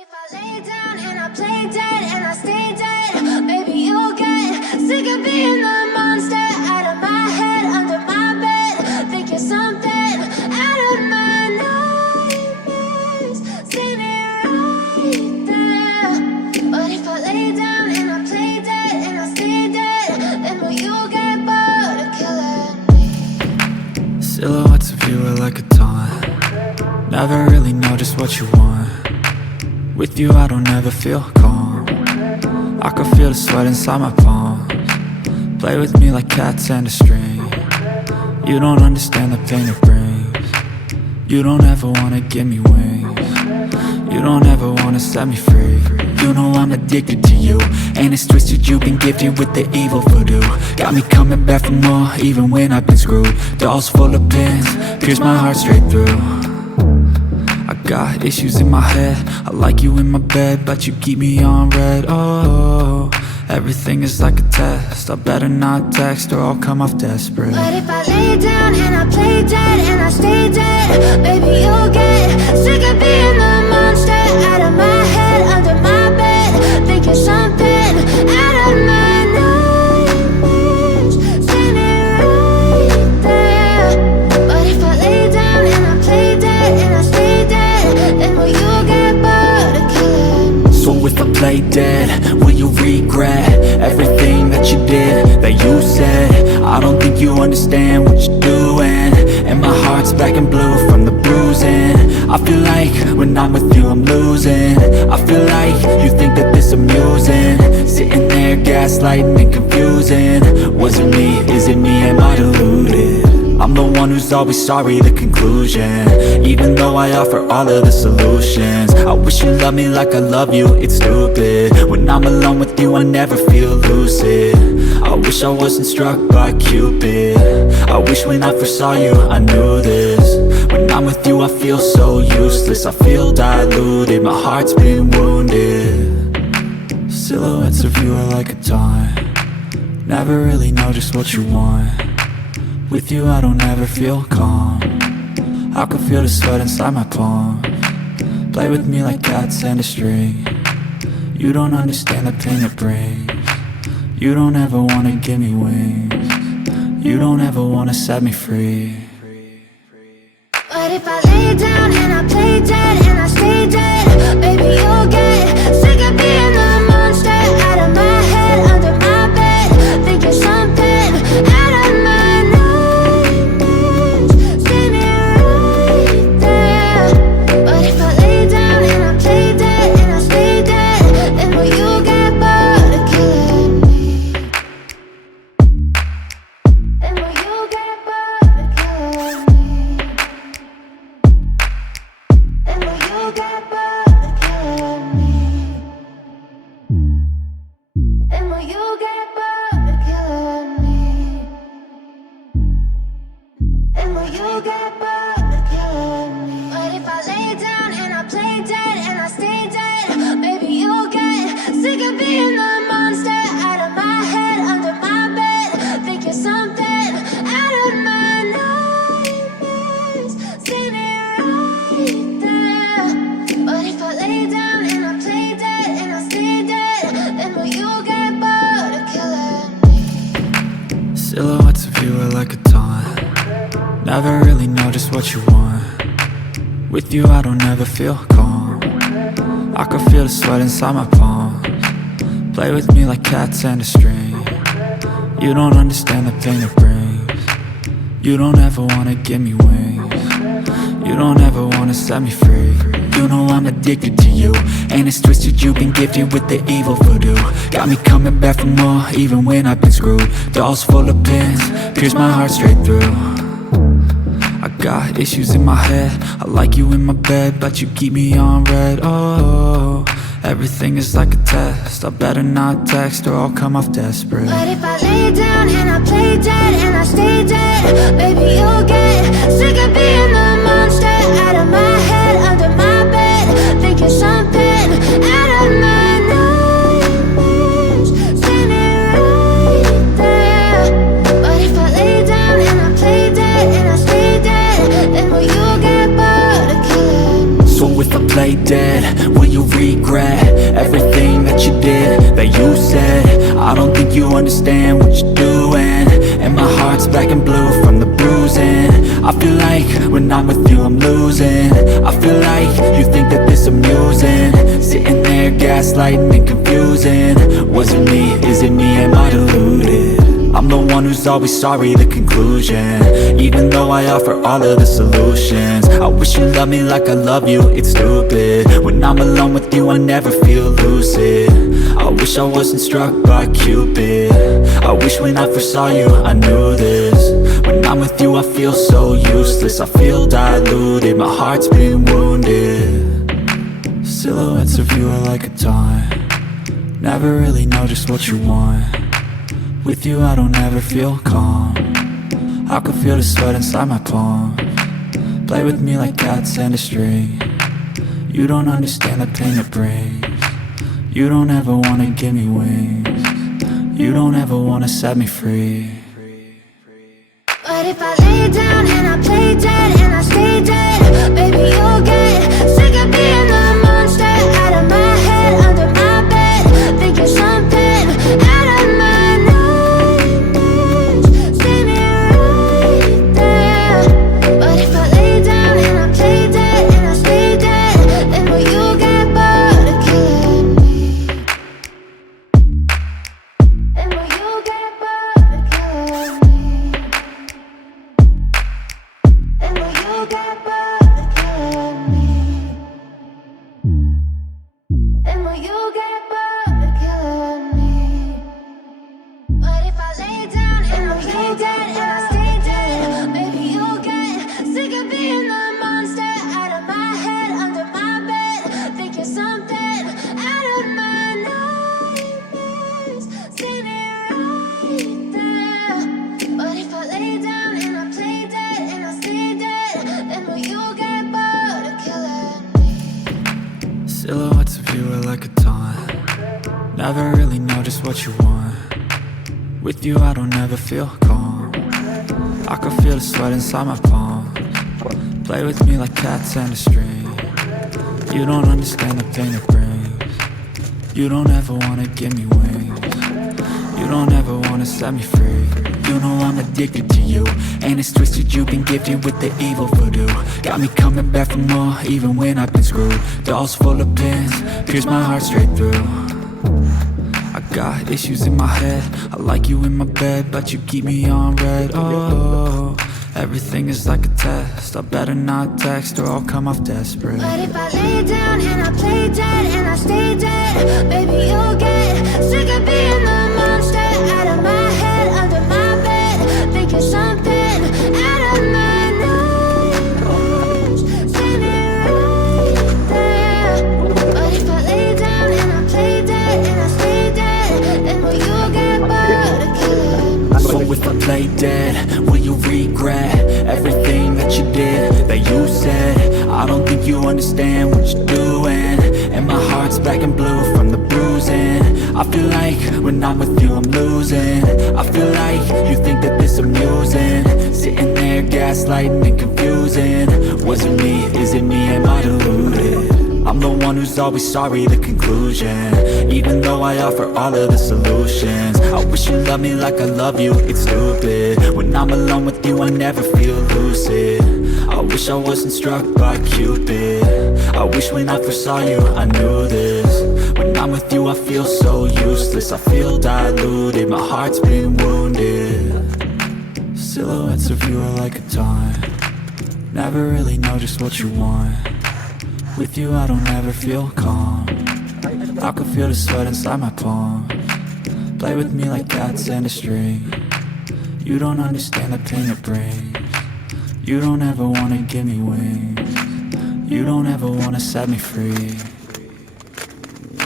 if I lay down and I play dead and I stay dead, maybe you'll get sick of being the monster out of my head, under my bed, think you're something out of my nightmares, standing right there. But if I lay down and I play dead and I stay dead, then will you get bored of killing me? Silhouettes of you are like a taunt. Never really know just what you want. With you I don't ever feel calm. I can feel the sweat inside my palms. Play with me like cats and a string. You don't understand the pain it brings. You don't ever wanna give me wings. You don't ever wanna set me free. You know I'm addicted to you, and it's twisted, you've been gifted with the evil voodoo. Got me coming back for more, even when I've been screwed. Dolls full of pins, pierce my heart straight through. I got issues in my head, I like you in my bed, but you keep me on red. Oh, everything is like a test, I better not text or I'll come off desperate. But if I lay down and I play dead and I stay dead, baby you'll get sick of being the monster out of my head, under my bed, think you're something out of my nightmares, standing right there. But if I lay down and I play dead and I stay dead, then will you get bored of killing me? So if I play dead, will you regret everything that you did, that you said? I don't think you understand what you're doing, and my heart's black and blue from the bruising. I feel like when I'm with you I'm losing. I feel like you think that this amusing, sitting there gaslighting and confusing. Was it me? Is it me? Am I deluded? I'm the one who's always sorry, the conclusion, even though I offer all of the solutions. I wish you loved me like I love you, it's stupid. When I'm alone with you I never feel lucid. I wish I wasn't struck by Cupid. I wish when I first saw you I knew this. When I'm with you I feel so useless, I feel diluted, my heart's been wounded. Silhouettes of you are like a taunt. Never really know just what you want. With you I don't ever feel calm. I can feel the sweat inside my palms. Play with me like cats and a string. You don't understand the pain it brings. You don't ever wanna give me wings. You don't ever wanna set me free. But if I lay down and I play dead and I stay dead, baby you'll get sick of being the monster out of my head, under my bed, think you're something out of my nightmares, standing right there. But if I lay down and I play dead and I stay dead, then will you get bored of killing me? Then will you get bored of killing me? Then will you get bored of killing me? Then will you get bored of killing me? Then will you get bored of killing me? But if I lay down and I play dead and I stay dead, baby you'll get sick of being the monster out of my head, under my bed, think you're something out of my nightmares, standing right there. But if I lay down and I play dead and I stay dead, then will you get bored of killing me? Silhouettes of you are like a taunt. Never really know just what you want. With you I don't ever feel calm. I can feel the sweat inside my palms. Play with me like cats and a string. You don't understand the pain it brings. You don't ever wanna give me wings. You don't ever wanna set me free. You know I'm addicted to you, and it's twisted, you've been gifted with the evil voodoo. Got me coming back for more, even when I've been screwed. Dolls full of pins, pierce my heart straight through. I got issues in my head, I like you in my bed, but you keep me on red. Oh, everything is like a test, I better not text or I'll come off desperate. But if I lay down and I play dead and I stay dead, baby you'll get sick of being the monster out of my head, under my bed, think you're something out of my nightmares, standing right there. But if I lay down and I play dead and I stay dead, then will you get bored of killing me? So if I play dead, will you you regret everything that you did, that you said? I don't think you understand what you're doing, and my heart's black and blue from the bruising. I feel like when I'm with you I'm losing. I feel like you think that this amusing, sitting there gaslighting and confusing. Was it me? Is it me? Am I deluded? I'm the one who's always sorry, the conclusion, even though I offer all of the solutions. I wish you loved me like I love you, it's stupid. When I'm alone with you I never feel lucid. I wish I wasn't struck by Cupid. I wish when I first saw you I knew this. When I'm with you I feel so useless, I feel diluted, my heart's been wounded. Silhouettes of you are like a taunt, never really know just what you want. With you I don't ever feel calm, I can feel the sweat inside my palm. Play with me like cats and a string. You don't understand the pain it brings. You don't ever wanna give me wings. You don't ever wanna set me free. But if I lay down and I play dead and I stay dead, baby you'll get sick of being the monster out of my head, under my bed, thinking something out of my nightmares. See me right there. But if I lay down and I play dead and I stay dead, then will you get bored of killing me? Then will you get bored of killing me? And will you get bored of killing me? And will you get bored of killing me? But if I lay down and I play dead and I stay dead, maybe you'll get sick of being the monster out of my head, under my bed, thinking something out of my nightmares. See me right there. But if I lay down and I play dead and I stay dead, then will you get bored of killing me? Silhouettes of you are like a taunt, never really know just what you want. With you I don't ever feel calm, I can feel the sweat inside my palm. Play with me like cats and a string. You don't understand the pain it brings. You don't ever wanna give me wings. You don't ever wanna set me free. You know I'm addicted to you, and it's twisted, you've been gifted with the evil voodoo. Got me coming back for more, even when I've been screwed. Dolls full of pins, pierce my heart straight through. I got issues in my head, I like you in my bed, but you keep me on red. Oh, everything is like a test, I better not text or I'll come off desperate. But if I lay down and I play dead and I stay dead, baby you'll get sick of being the monster out of my head, under my bed, thinking something out of my nightmares. See me right there. But if I lay down and I play dead and I stay dead, then will you get bored of killing me? So if I play dead, will you regret everything that you did, that you said? I don't think you understand what you're doing, and my heart's black and blue from the bruising. I feel like when I'm with you I'm losing. I feel like you think that this amusing, sitting there gaslighting and confusing. Was it me? Is it me? Am I deluded? I'm the one who's always sorry, the conclusion, even though I offer all of the solutions. I wish you loved me like I love you, it's stupid. When I'm alone with you I never feel lucid. I wish I wasn't struck by Cupid. I wish when I first saw you I knew this. When I'm with you I feel so useless, I feel diluted, my heart's been wounded. Silhouettes of you are like a taunt, never really know just what you want. With you I don't ever feel calm, I can feel the sweat inside my palm. Play with me like cats and a string. You don't understand the pain it brings. You don't ever wanna give me wings. You don't ever wanna set me free.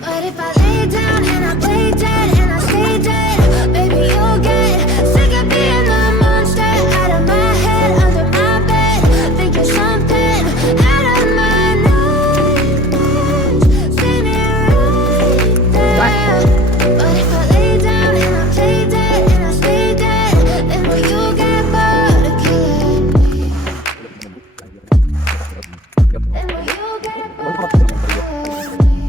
But if I lay down and I play dead and I stay dead, baby you'll get sick of being the monster out of my head, under my bed, thinking something out of my nightmares. See me right there. But if I lay down and I play dead and I stay dead, then will you get bored of killing me? Then will you get bored of killing me?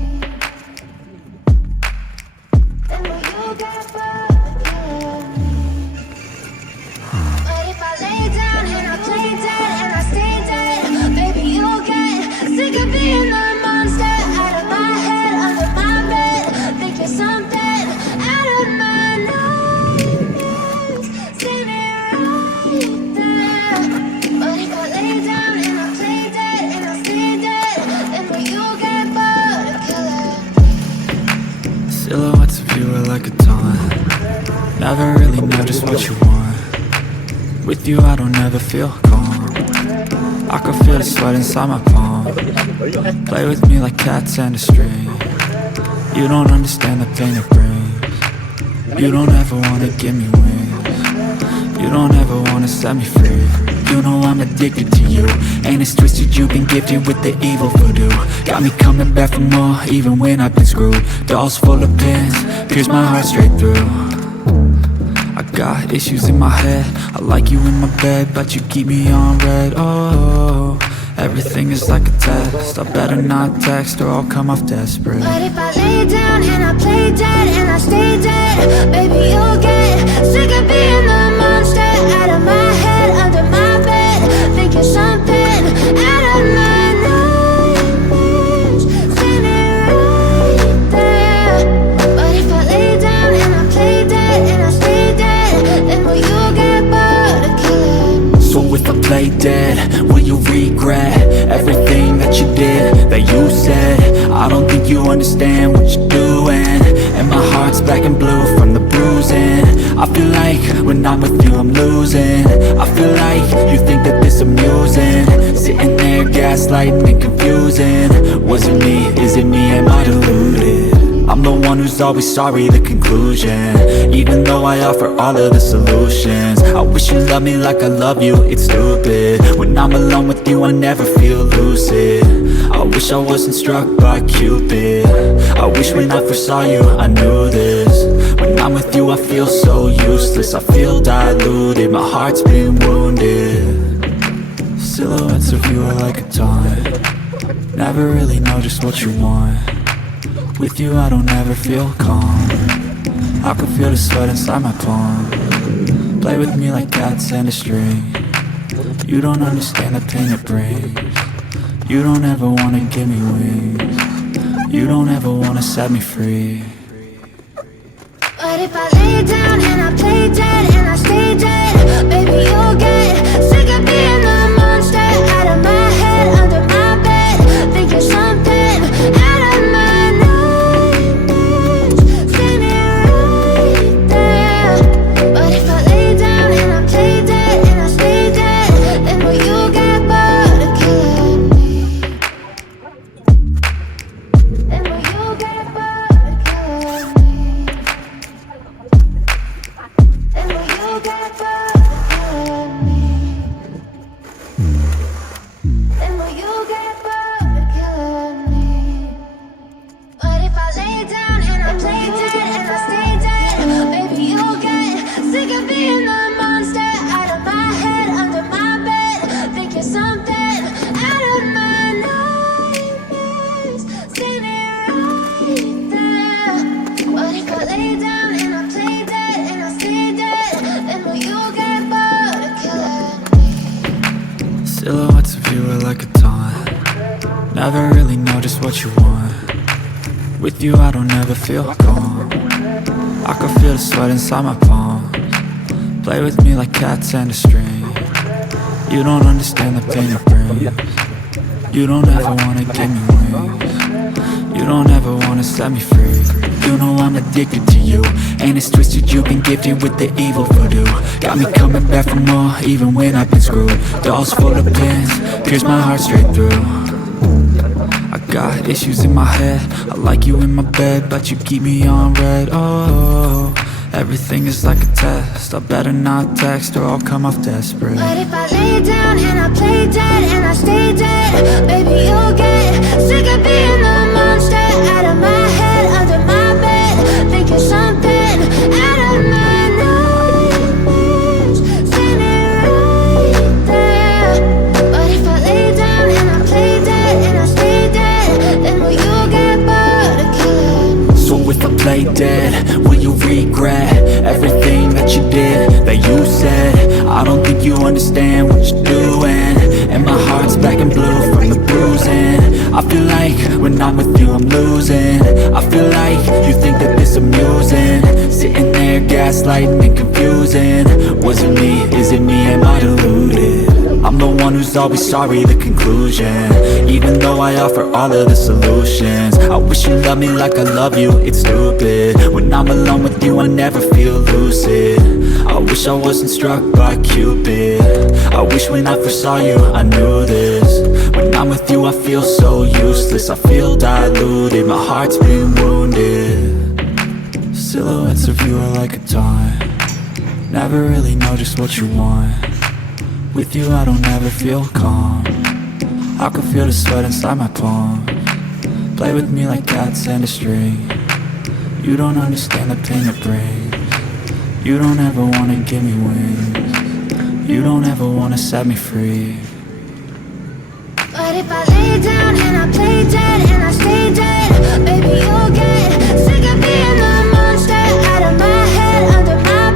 Silhouettes of you are like a taunt. Never really know just what you want. With you I don't ever feel calm. I can feel the sweat inside my palm. Play with me like cats and a string. You don't understand the pain it brings. You don't ever wanna give me wings. You don't ever wanna set me free. You know I'm addicted to you, and it's twisted, you've been gifted with the evil voodoo. Got me coming back for more, even when I've been screwed. Dolls full of pins, pierce my heart straight through. I got issues in my head, I like you in my bed, but you keep me on red. Oh, everything is like a test, I better not text or I'll come off desperate. But if I lay down and I play dead and I stay dead, baby you'll get sick of being the monster out of my head, under my bed, thinking something out of my nightmares, standing right there. But if I lay down and I play dead and I stay dead, then will you get bored of killing me? So if I play dead, will you regret everything that you did, that you said? I don't think you understand what you're doing, and my heart's black and blue from the bruising. I feel like when I'm with you I'm losing. I feel like you think that this amusing, sitting there gaslighting and confusing. Was it me? Is it me? Am I deluded? I'm the one who's always sorry, the conclusion. Even though I offer all of the solutions, I wish you loved me like I love you, it's stupid. When I'm alone with you I never feel lucid. I wish I wasn't struck by Cupid. I wish when I first saw you I knew this. When I'm with you I feel so useless, I feel diluted, my heart's been wounded. Silhouettes of you are like a taunt. Never really know just what you want. With you I don't ever feel calm. I can feel the sweat inside my palm. Play with me like cats and a string. You don't understand the pain it brings. You don't ever wanna give me wings. You don't ever wanna set me free. But if I lay down and I play dead and I stay dead, baby you'll get sick of being the monster out of my head, under my bed, thinking something out of my nightmares, standing right there. But if I lay down and I play dead and I stay dead, then will you get bored of killing me? Then will you get bored of killing me? Then will you get bored of killing me? Then will you get bored of killing me? But if I lay down and I play dead and I stay dead, baby you'll get sick of being the monster out of my head, under my bed, thinking something out of my nightmares, standing right there. But if I lay down and I play dead and I stay dead, then will you get bored of killing me? Silhouettes of you are like a taunt. Never really know just what you want. With you I don't ever feel calm. I can feel the sweat inside my palm. Play with me like cats and a string. You don't understand the pain it brings. You don't ever wanna give me wings. You don't ever wanna set me free. You know I'm addicted to you, and it's twisted, you've been gifted with the evil voodoo. Got me coming back for more, even when I've been screwed. Dolls full of pins, pierce my heart straight through. I got issues in my head, I like you in my bed, but you keep me on red. Oh, everything is like a test, I better not text or I'll come off desperate. But if I lay down and I play dead and I stay dead, baby you'll get sick of being the monster out of my head, under my bed, thinking something out of my nightmares, standing right there. But if I lay down and I play dead and I stay dead, then will you get bored of killing me? So if I play dead, will you regret everything that you did, that you said? I don't think you understand what you're doing, and my heart's black and blue from the bruising. I feel like when I'm with you I'm losing. I feel like you think that this amusing, sitting there gaslighting and confusing. Was it me? Is it me? Am I deluded? I'm the one who's always sorry, the conclusion. Even though I offer all of the solutions, I wish wish you loved me like I love you, it's stupid. When I'm alone with you I never feel lucid. I wish I wasn't struck by Cupid. I wish when I first saw you I knew this. When I'm with you I feel so useless. I feel diluted, my heart's been wounded. Silhouettes of you are like a taunt. Never really know just what you want. With you I don't ever feel calm. I can feel the sweat inside my palm. Play with me like cats and a string. You don't understand the pain it brings. You don't ever wanna give me wings. You don't ever wanna set me free. But if I lay down and I play dead and I stay dead,